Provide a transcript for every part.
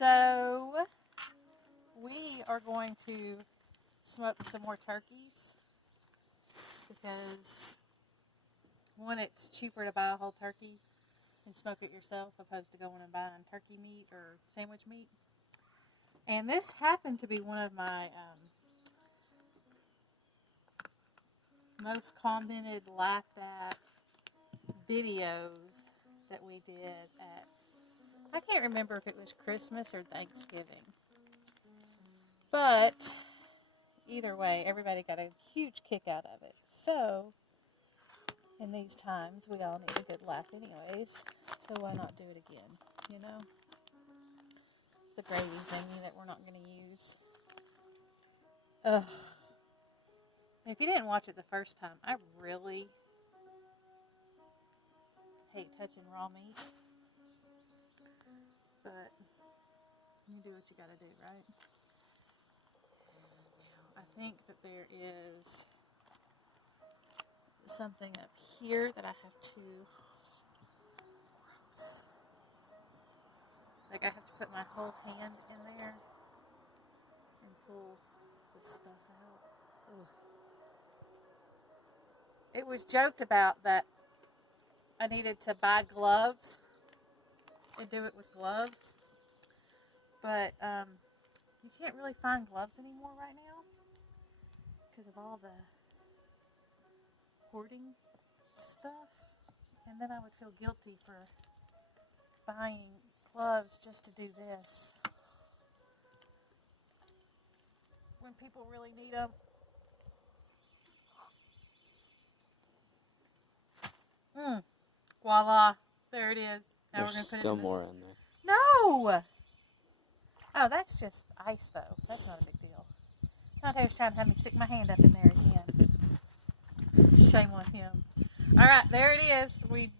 So we are going to smoke some more turkeys because one, it's cheaper to buy a whole turkey and smoke it yourself opposed to going and buying turkey meat or sandwich meat. And this happened to be one of my most commented, laughed at videos that we did at, I can't remember if it was Christmas or Thanksgiving. But either way, everybody got a huge kick out of it. So, in these times, we all need a good laugh anyways. So why not do it again, you know? It's the gravy thingy that we're not going to use. Ugh. If you didn't watch it the first time, I really hate touching raw meat. But you do what you got to do, right? Now, I think that there is something up here that I have to, like I have to put my whole hand in there and pull this stuff out. Ugh. It was joked about that I needed to buy gloves and do it with gloves, but you can't really find gloves anymore right now because of all the hoarding stuff, and then I would feel guilty for buying gloves just to do this when people really need them. Voila, there it is. Now we're going to put it in still this. more in there. No! Oh, that's just ice though. That's not a big deal. Dante was trying to have me stick my hand up in there again. Shame on him. Alright, there it is. We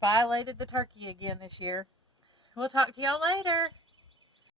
violated the turkey again this year. We'll talk to y'all later.